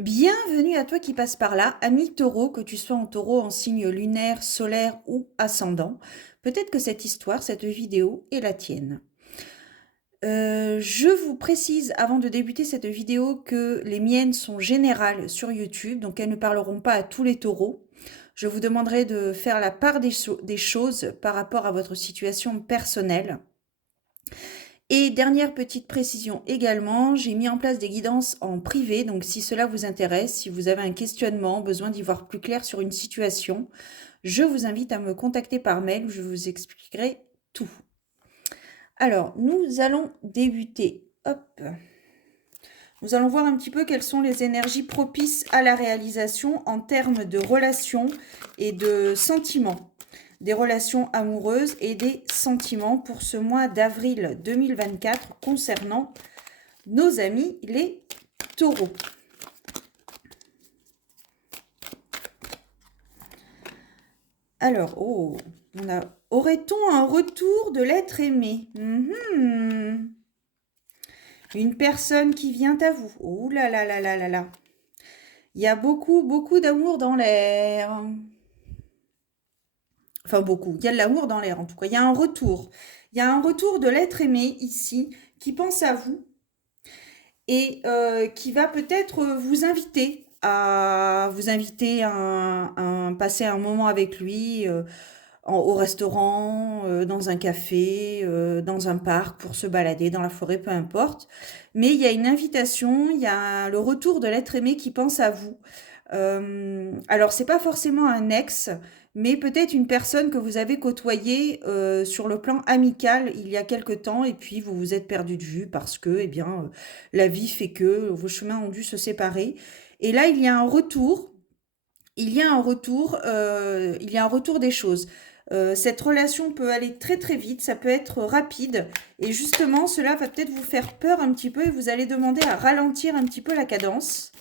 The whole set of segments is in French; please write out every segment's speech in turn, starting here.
Bienvenue à toi qui passe par là, ami taureau, que tu sois en taureau en signe lunaire, solaire ou ascendant. Peut-être que cette histoire, cette vidéo est la tienne. Je vous précise avant de débuter cette vidéo que les miennes sont générales sur YouTube, donc elles ne parleront pas à tous les taureaux. Je vous demanderai de faire la part des choses par rapport à votre situation personnelle. Et dernière petite précision également, j'ai mis en place des guidances en privé, donc si cela vous intéresse, si vous avez un questionnement, besoin d'y voir plus clair sur une situation, je vous invite à me contacter par mail où je vous expliquerai tout. Alors, nous allons débuter. Hop. Nous allons voir un petit peu quelles sont les énergies propices à la réalisation en termes de relations et de sentiments. Des relations amoureuses et des sentiments pour ce mois d'avril 2024 concernant nos amis les taureaux. Alors, aurait-on un retour de l'être aimé? Une personne qui vient à vous. Oh là là là là là là. Il y a beaucoup, beaucoup d'amour dans l'air. Enfin, beaucoup. Il y a de l'amour dans l'air, en tout cas. Il y a un retour. Il y a un retour de l'être aimé ici qui pense à vous et qui va peut-être vous inviter à passer un moment avec lui au restaurant, dans un café, dans un parc pour se balader, dans la forêt, peu importe. Mais il y a une invitation, il y a le retour de l'être aimé qui pense à vous. Alors, c'est pas forcément un ex, mais peut-être une personne que vous avez côtoyée sur le plan amical il y a quelque temps, et puis vous vous êtes perdu de vue parce que, eh bien, la vie fait que vos chemins ont dû se séparer. Et là, il y a un retour. Il y a un retour des choses. Cette relation peut aller très très vite, ça peut être rapide, et justement, cela va peut-être vous faire peur un petit peu, et vous allez demander à ralentir un petit peu la cadence.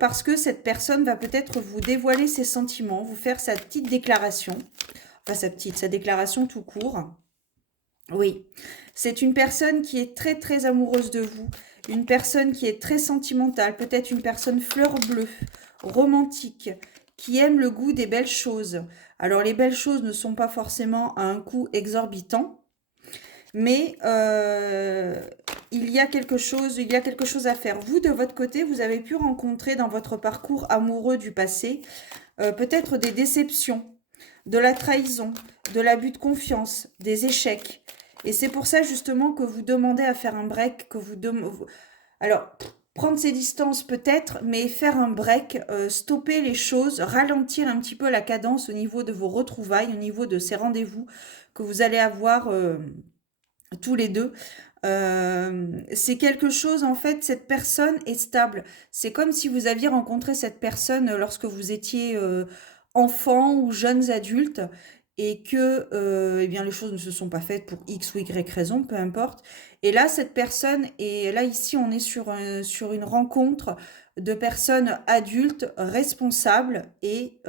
Parce que cette personne va peut-être vous dévoiler ses sentiments, vous faire sa petite déclaration, enfin sa déclaration tout court. Oui, c'est une personne qui est très très amoureuse de vous, une personne qui est très sentimentale, peut-être une personne fleur bleue, romantique, qui aime le goût des belles choses. Alors les belles choses ne sont pas forcément à un coût exorbitant, mais il y a quelque chose à faire. Vous, de votre côté, vous avez pu rencontrer dans votre parcours amoureux du passé peut-être des déceptions, de la trahison, de l'abus de confiance, des échecs. Et c'est pour ça justement que vous demandez à faire un break, alors, prendre ses distances peut-être, mais faire un break, stopper les choses, ralentir un petit peu la cadence au niveau de vos retrouvailles, au niveau de ces rendez-vous que vous allez avoir tous les deux. C'est quelque chose, en fait, cette personne est stable. C'est comme si vous aviez rencontré cette personne lorsque vous étiez enfant ou jeunes adultes et que eh bien, les choses ne se sont pas faites pour X ou Y raison, peu importe. Et là, cette personne, et là ici, on est sur une rencontre de personnes adultes, responsables et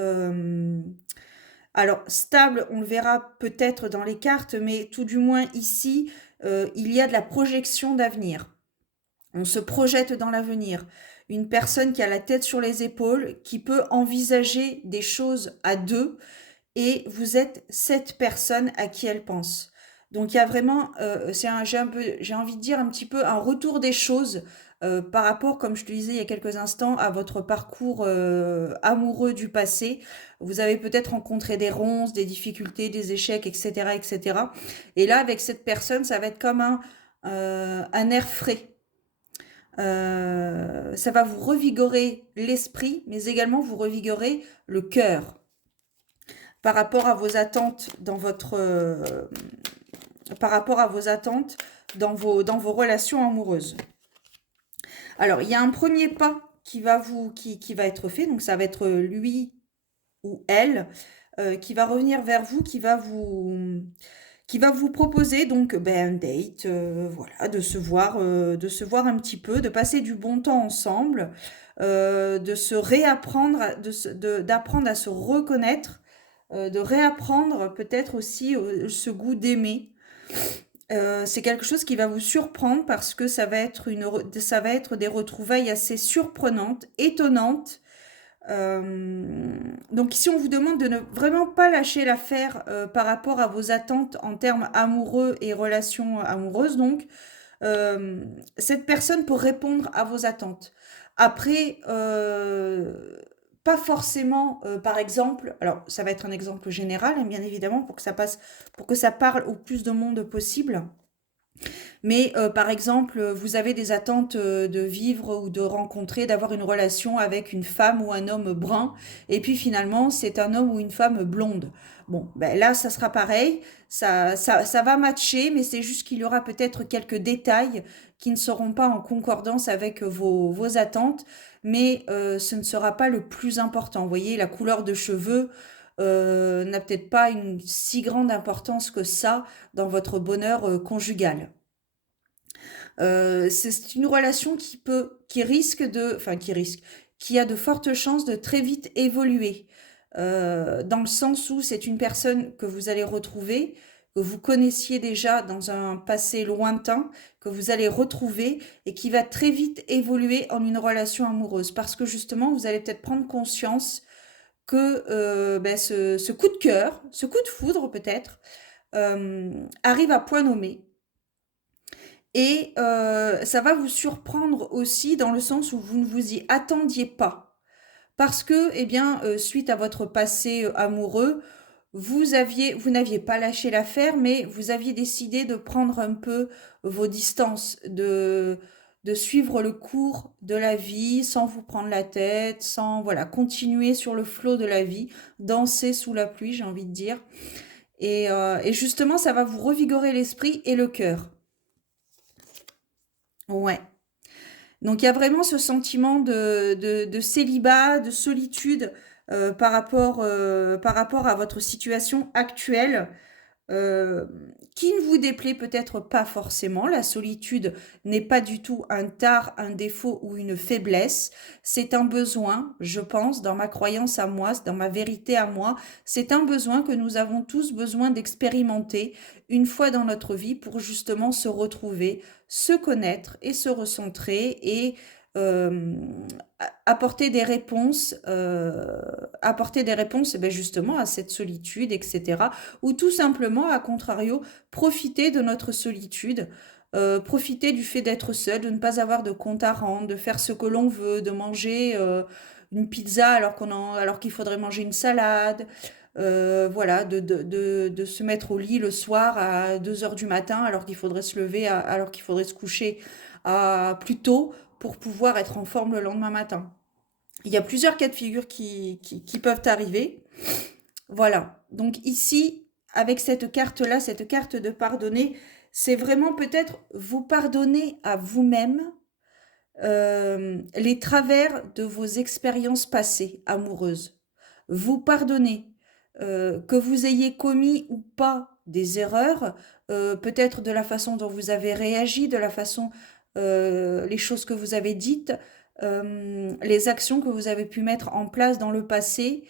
alors, stable, on le verra peut-être dans les cartes, mais tout du moins ici, il y a de la projection d'avenir. On se projette dans l'avenir. Une personne qui a la tête sur les épaules, qui peut envisager des choses à deux, et vous êtes cette personne à qui elle pense. Donc il y a vraiment, j'ai envie de dire un petit peu un retour des choses par rapport, comme je te disais il y a quelques instants, à votre parcours amoureux du passé. Vous avez peut-être rencontré des ronces, des difficultés, des échecs, etc., etc. Et là, avec cette personne, ça va être comme un air frais. Ça va vous revigorer l'esprit, mais également vous revigorer le cœur par rapport à vos attentes par rapport à vos attentes dans vos relations amoureuses. Alors, il y a un premier pas qui va être fait, donc ça va être lui ou elle qui va revenir vers vous, qui va vous proposer donc ben, un date, voilà, de se voir un petit peu, de passer du bon temps ensemble, de se réapprendre, d'apprendre à se reconnaître, de réapprendre peut-être aussi ce goût d'aimer. C'est quelque chose qui va vous surprendre parce que ça va être des retrouvailles assez surprenantes, étonnantes. Donc ici, on vous demande de ne vraiment pas lâcher l'affaire par rapport à vos attentes en termes amoureux et relations amoureuses. Donc, cette personne pour répondre à vos attentes. Après, pas forcément, par exemple, alors ça va être un exemple général, hein, bien évidemment, pour que ça parle au plus de monde possible. Mais par exemple, vous avez des attentes de vivre ou de rencontrer, d'avoir une relation avec une femme ou un homme brun, et puis finalement, c'est un homme ou une femme blonde. Bon, ben là, ça sera pareil, ça va matcher, mais c'est juste qu'il y aura peut-être quelques détails qui ne seront pas en concordance avec vos attentes, mais ce ne sera pas le plus important. Vous voyez, la couleur de cheveux n'a peut-être pas une si grande importance que ça dans votre bonheur conjugal. C'est une relation qui risque qui a de fortes chances de très vite évoluer. Dans le sens où c'est une personne que vous allez retrouver, que vous connaissiez déjà dans un passé lointain, que vous allez retrouver et qui va très vite évoluer en une relation amoureuse. Parce que justement, vous allez peut-être prendre conscience que ben, ce coup de cœur, ce coup de foudre peut-être, arrive à point nommé. Et ça va vous surprendre aussi dans le sens où vous ne vous y attendiez pas. Parce que, eh bien, suite à votre passé amoureux, vous n'aviez pas lâché l'affaire, mais vous aviez décidé de prendre un peu vos distances, de suivre le cours de la vie sans vous prendre la tête, sans, voilà, continuer sur le flot de la vie, danser sous la pluie, j'ai envie de dire. Et justement, ça va vous revigorer l'esprit et le cœur. Ouais. Donc il y a vraiment ce sentiment de célibat, de solitude par rapport à votre situation actuelle, euh, qui ne vous déplaît peut-être pas forcément. La solitude n'est pas du tout un tard, un défaut ou une faiblesse. C'est un besoin, je pense, dans ma croyance à moi, dans ma vérité à moi. C'est un besoin que nous avons tous besoin d'expérimenter une fois dans notre vie pour justement se retrouver, se connaître et se recentrer et euh, apporter des réponses eh ben justement à cette solitude, etc. Ou tout simplement, à contrario, profiter de notre solitude, profiter du fait d'être seul, de ne pas avoir de compte à rendre, de faire ce que l'on veut, de manger une pizza alors qu'il faudrait manger une salade. Voilà, de se mettre au lit le soir à 2 heures du matin alors qu'il faudrait se lever, alors qu'il faudrait se coucher plus tôt pour pouvoir être en forme le lendemain matin. Il y a plusieurs cas de figure qui peuvent arriver. Voilà. Donc ici, avec cette carte-là, cette carte de pardonner, c'est vraiment peut-être vous pardonner à vous-même les travers de vos expériences passées amoureuses. Vous pardonner que vous ayez commis ou pas des erreurs, peut-être de la façon dont vous avez réagi, de la façon, les choses que vous avez dites, les actions que vous avez pu mettre en place dans le passé.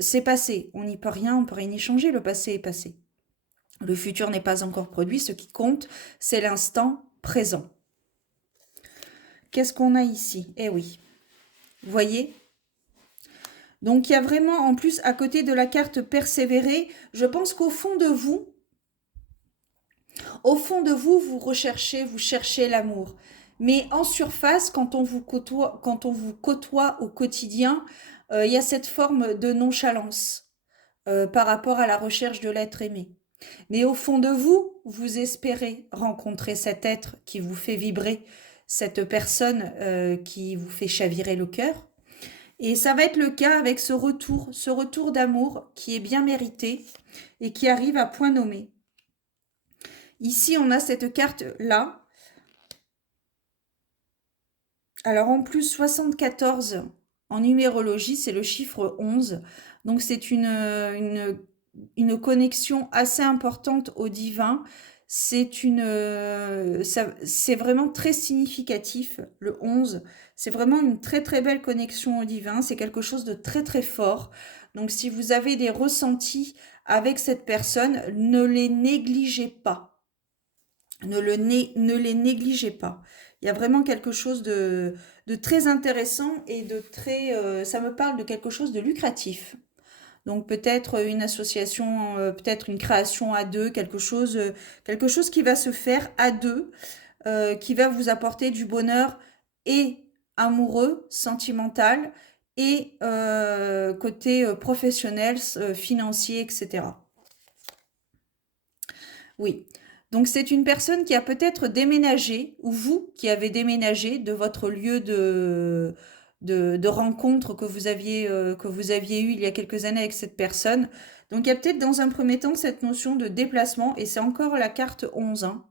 C'est passé, on n'y peut rien, on peut rien y changer, le passé est passé. Le futur n'est pas encore produit, ce qui compte, c'est l'instant présent. Qu'est-ce qu'on a ici? Eh oui, vous voyez? Donc il y a vraiment, en plus, à côté de la carte persévérer, je pense qu'au fond de vous, vous recherchez, vous cherchez l'amour. Mais en surface, quand on vous côtoie au quotidien, il y a cette forme de nonchalance par rapport à la recherche de l'être aimé. Mais au fond de vous, vous espérez rencontrer cet être qui vous fait vibrer, cette personne qui vous fait chavirer le cœur. Et ça va être le cas avec ce retour d'amour qui est bien mérité et qui arrive à point nommé. Ici, on a cette carte-là. Alors en plus, 74 en numérologie, c'est le chiffre 11. Donc c'est une connexion assez importante au divin. C'est vraiment très significatif, le 11. C'est vraiment une très très belle connexion au divin. C'est quelque chose de très très fort. Donc si vous avez des ressentis avec cette personne, ne les négligez pas. Ne les négligez pas. Il y a vraiment quelque chose de très intéressant et de très... ça me parle de quelque chose de lucratif. Donc peut-être une association, peut-être une création à deux, quelque chose qui va se faire à deux, qui va vous apporter du bonheur et amoureux, sentimental et côté professionnel, financier, etc. Oui. Donc c'est une personne qui a peut-être déménagé, ou vous qui avez déménagé de votre lieu de rencontre que vous aviez eu il y a quelques années avec cette personne. Donc il y a peut-être dans un premier temps cette notion de déplacement, et c'est encore la carte 11, hein.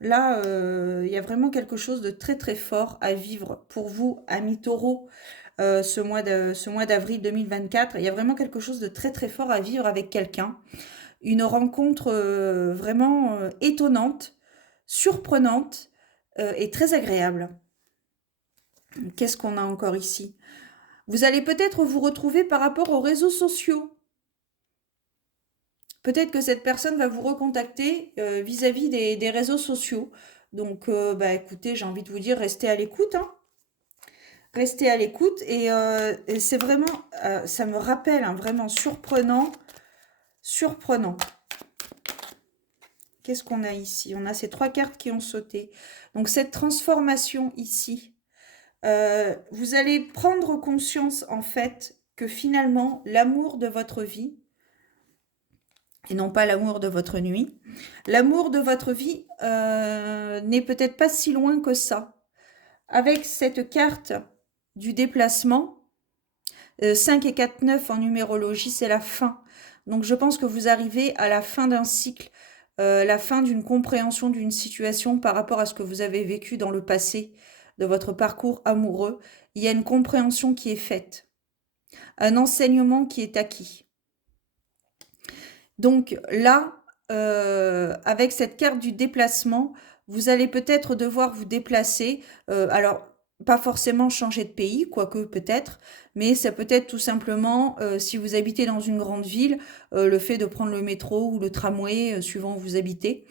Là, il y a vraiment quelque chose de très très fort à vivre pour vous, amis taureaux, ce mois d'avril 2024. Il y a vraiment quelque chose de très très fort à vivre avec quelqu'un. Une rencontre vraiment étonnante, surprenante et très agréable. Qu'est-ce qu'on a encore ici? Vous allez peut-être vous retrouver par rapport aux réseaux sociaux. Peut-être que cette personne va vous recontacter vis-à-vis des réseaux sociaux. Donc, bah, écoutez, j'ai envie de vous dire, restez à l'écoute, hein. Restez à l'écoute et c'est vraiment, ça me rappelle, hein, vraiment surprenant, surprenant. Qu'est-ce qu'on a ici? On a ces trois cartes qui ont sauté. Donc cette transformation ici, vous allez prendre conscience en fait que finalement l'amour de votre vie, et non pas l'amour de votre nuit, l'amour de votre vie n'est peut-être pas si loin que ça. Avec cette carte du déplacement, 5 et 4, 9 en numérologie, c'est la fin. Donc je pense que vous arrivez à la fin d'un cycle, la fin d'une compréhension d'une situation par rapport à ce que vous avez vécu dans le passé, de votre parcours amoureux. Il y a une compréhension qui est faite, un enseignement qui est acquis. Donc là, avec cette carte du déplacement, vous allez peut-être devoir vous déplacer. Alors, pas forcément changer de pays, quoique peut-être, mais ça peut être tout simplement, si vous habitez dans une grande ville, le fait de prendre le métro ou le tramway, suivant où vous habitez.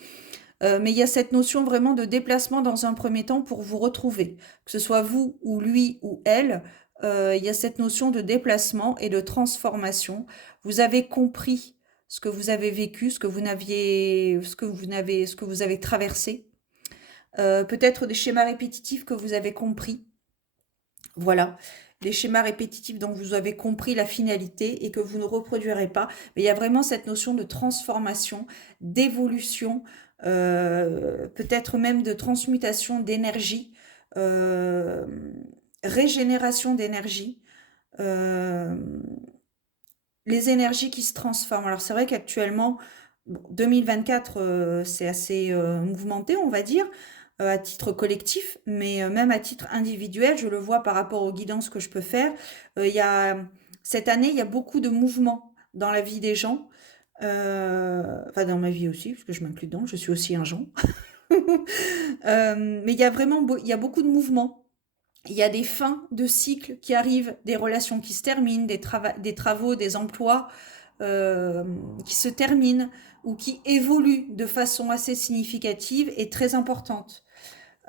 Mais il y a cette notion vraiment de déplacement dans un premier temps pour vous retrouver. Que ce soit vous ou lui ou elle, il y a cette notion de déplacement et de transformation. Vous avez compris ce que vous avez vécu, ce que vous avez traversé. Peut-être des schémas répétitifs que vous avez compris. Voilà, les schémas répétitifs dont vous avez compris la finalité et que vous ne reproduirez pas. Mais il y a vraiment cette notion de transformation, d'évolution, peut-être même de transmutation d'énergie, euh, régénération d'énergie, euh, les énergies qui se transforment. Alors c'est vrai qu'actuellement, bon, 2024, c'est assez mouvementé, on va dire, à titre collectif, mais même à titre individuel, je le vois par rapport aux guidances que je peux faire. Il y a, cette année, il y a beaucoup de mouvements dans la vie des gens, enfin dans ma vie aussi, parce que je m'inclus dedans, je suis aussi un Jean. Mais il y a vraiment il y a beaucoup de mouvements. Il y a des fins de cycle qui arrivent, des relations qui se terminent, des travaux, des emplois euh, qui se terminent ou qui évoluent de façon assez significative et très importante.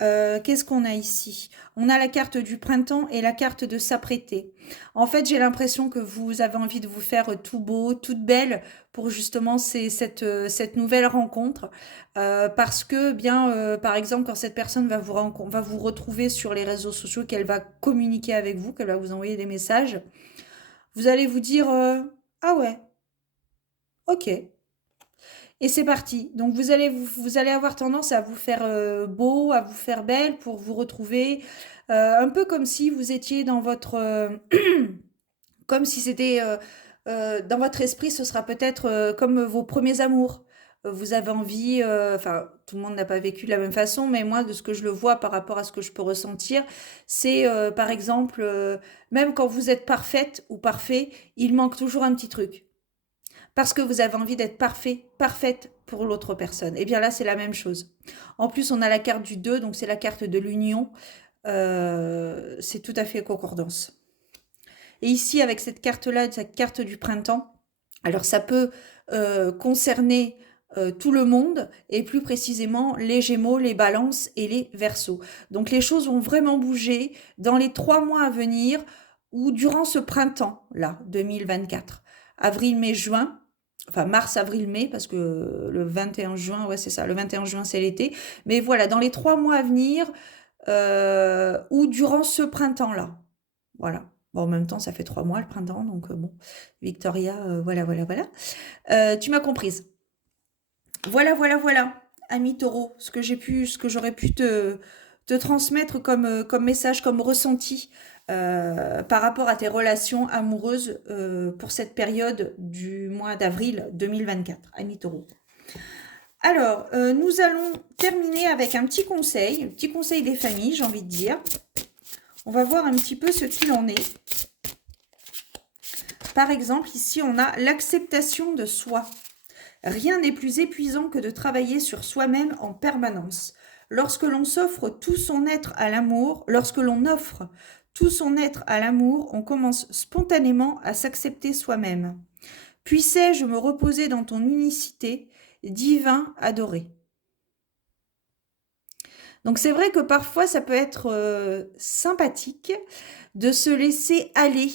Qu'est-ce qu'on a ici? On a la carte du printemps et la carte de s'apprêter. En fait, j'ai l'impression que vous avez envie de vous faire tout beau, toute belle pour justement cette nouvelle rencontre. Parce que, bien, par exemple, quand cette personne va vous retrouver sur les réseaux sociaux, qu'elle va communiquer avec vous, qu'elle va vous envoyer des messages, vous allez vous dire ah ouais, ok. Et c'est parti. Donc vous allez avoir tendance à vous faire beau, à vous faire belle pour vous retrouver, un peu comme si vous étiez dans votre, comme si c'était dans votre esprit, ce sera peut-être comme vos premiers amours. Vous avez envie, enfin tout le monde n'a pas vécu de la même façon, mais moi de ce que je le vois par rapport à ce que je peux ressentir, c'est par exemple, même quand vous êtes parfaite ou parfait, il manque toujours un petit truc parce que vous avez envie d'être parfait, parfaite pour l'autre personne. Et bien là, c'est la même chose. En plus, on a la carte du 2, donc c'est la carte de l'union. C'est tout à fait concordance. Et ici, avec cette carte-là, cette carte du printemps, alors ça peut concerner tout le monde, et plus précisément les Gémeaux, les Balances et les Verseaux. Donc les choses vont vraiment bouger dans les 3 mois à venir ou durant ce printemps-là, 2024. Avril, mai, juin, enfin mars, avril, mai, parce que le 21 juin, ouais c'est ça, le 21 juin c'est l'été. Mais voilà, dans les 3 mois à venir ou durant ce printemps-là. Voilà. Bon, en même temps, ça fait 3 mois le printemps, donc bon, Victoria, voilà, voilà, voilà. Tu m'as comprise. Voilà, voilà, voilà, ami taureau, ce que j'aurais pu te transmettre comme message, comme ressenti par rapport à tes relations amoureuses pour cette période du mois d'avril 2024, ami taureau. Alors, nous allons terminer avec un petit conseil des familles, j'ai envie de dire. On va voir un petit peu ce qu'il en est. Par exemple, ici, on a l'acceptation de soi. Rien n'est plus épuisant que de travailler sur soi-même en permanence. Lorsque l'on s'offre tout son être à l'amour, lorsque l'on offre tout son être à l'amour, on commence spontanément à s'accepter soi-même. Puissais-je me reposer dans ton unicité, divin adoré. Donc c'est vrai que parfois ça peut être sympathique de se laisser aller,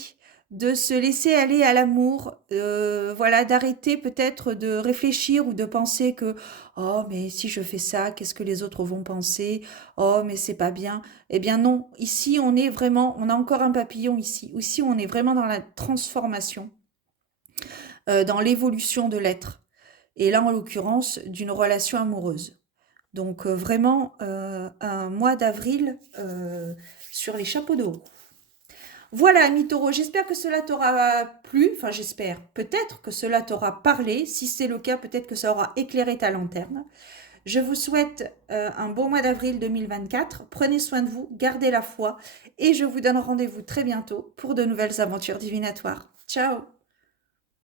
à l'amour, voilà, d'arrêter peut-être de réfléchir ou de penser que oh mais si je fais ça, qu'est-ce que les autres vont penser? Oh mais c'est pas bien. Eh bien non, ici on est vraiment, on a encore un papillon ici. Ici on est vraiment dans la transformation, dans l'évolution de l'être. Et là en l'occurrence d'une relation amoureuse. Donc vraiment un mois d'avril sur les chapeaux de roue. Voilà, ami taureau, j'espère que cela t'aura plu, enfin j'espère, peut-être que cela t'aura parlé, si c'est le cas, peut-être que ça aura éclairé ta lanterne. Je vous souhaite un bon mois d'avril 2024, prenez soin de vous, gardez la foi, et je vous donne rendez-vous très bientôt pour de nouvelles aventures divinatoires. Ciao!